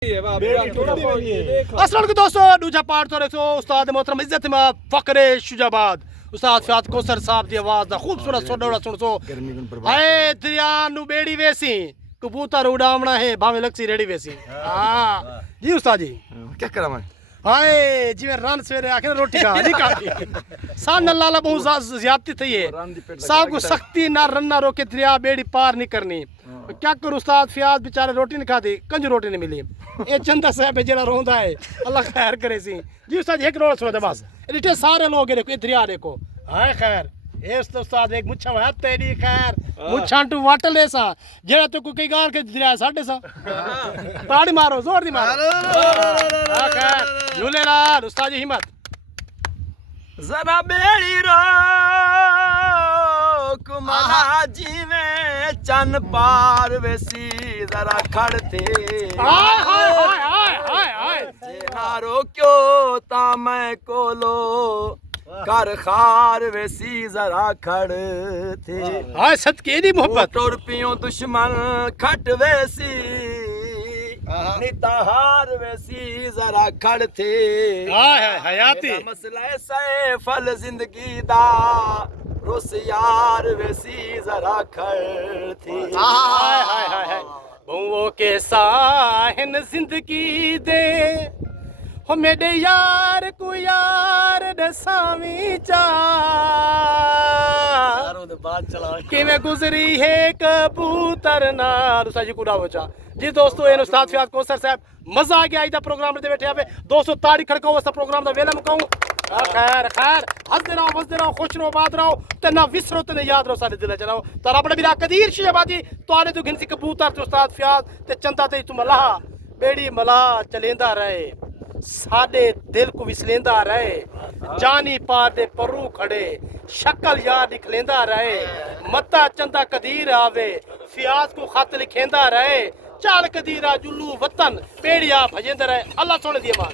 अस्सलाम वालेकुम दोस्तों, दूजा पार्ट तो देखो उस्ताद मोहतरम इज्जत में फकरे शुजाबाद उस्ताद फयाद कोसर साहब दी आवाज दा खूबसूरत सोडा सुन सो हाय दरिया नु बेड़ी वेसी कबूतर उड़ावना है भावे लक्सी रेडी वेसी। हां जी उस्ताद जी क्या करा मैं हाय जिवें रन सवेरे आखे रोटी खा नहीं खाती सान लाला बहुत ज्यादती थई है साहब को सख्ती ना रन्ना रोके दरिया बेड़ी पार नहीं करनी। क्या करूं उस्ताद फयाद बेचारे रोटी नहीं खाती कंज रोटी नहीं मिली ये चंदा साहब है जेड़ा रोंदा है अल्लाह खैर करे सी जी उस्ताद एक रोल सुनो दे बस इतने सारे लोग देखो दरिया देखो हाय खैर ये उस्ताद एक मुच्छा है तेरी खैर मुच्छा टू वाटल ऐसा जेड़ा तो कोई गार के दरिया साढ़े सा ताड़ी मारो जोर दी मारो हां खैर झूलेलाल उस्ताद जी हिम्मत जरा बेड़ी रोक मना जीवे चन पार वेसी जरा खड़ते हाय हाय हाय हाय हाय हाय ना रोक्यो ता मैं कोलो कर खार वेसी जरा खड़ते हाय सदके दी मोहब्बत टोर पियो दुश्मन खट वेसी निताहार वेसी जरा खड़ते हाय हाय हयाती मसला ऐसा फल जिंदगी दा रुस यार वेसी जरा खड़ते हाय हाय हाय हाय बहुओं के साहिन जिंदगी दे हो मेरे यार को यार दसावी चार कि मैं गुजरी है कबूतर नाल उस्ताद जी कुड़ा बचा जी दोस्तों इन उस्ताद फयाद कोसर साहब मजा आ गया इदा प्रोग्राम दे बैठे पे दोस्तों ताड़ी खड़काओ इस प्रोग्राम दा वेला मुकाऊं खैर खैर हंसदे रहो खुश रहो बात रहो ते ना विसरो ते याद रहो सारे दिल च रहो ते रब ने मेरा कदीर शहबादी तुआरे तो गिनसी कबूतर ते उस्ताद फयाद ते चंदा ते तू मलाह बेड़ी मलाह चलेंदा रहे साडे दिल को विसलेंदा रहे जानी पार दे परू खड़े शक्ल यार निकलेंदा रहे मत्ता चंदा कदीर आवे फयाज को खत लिखेंदा रहे चाल कदीरा जुल्लू वतन पेड़िया भजेंदा रहे अल्लाह सोने दी अमान।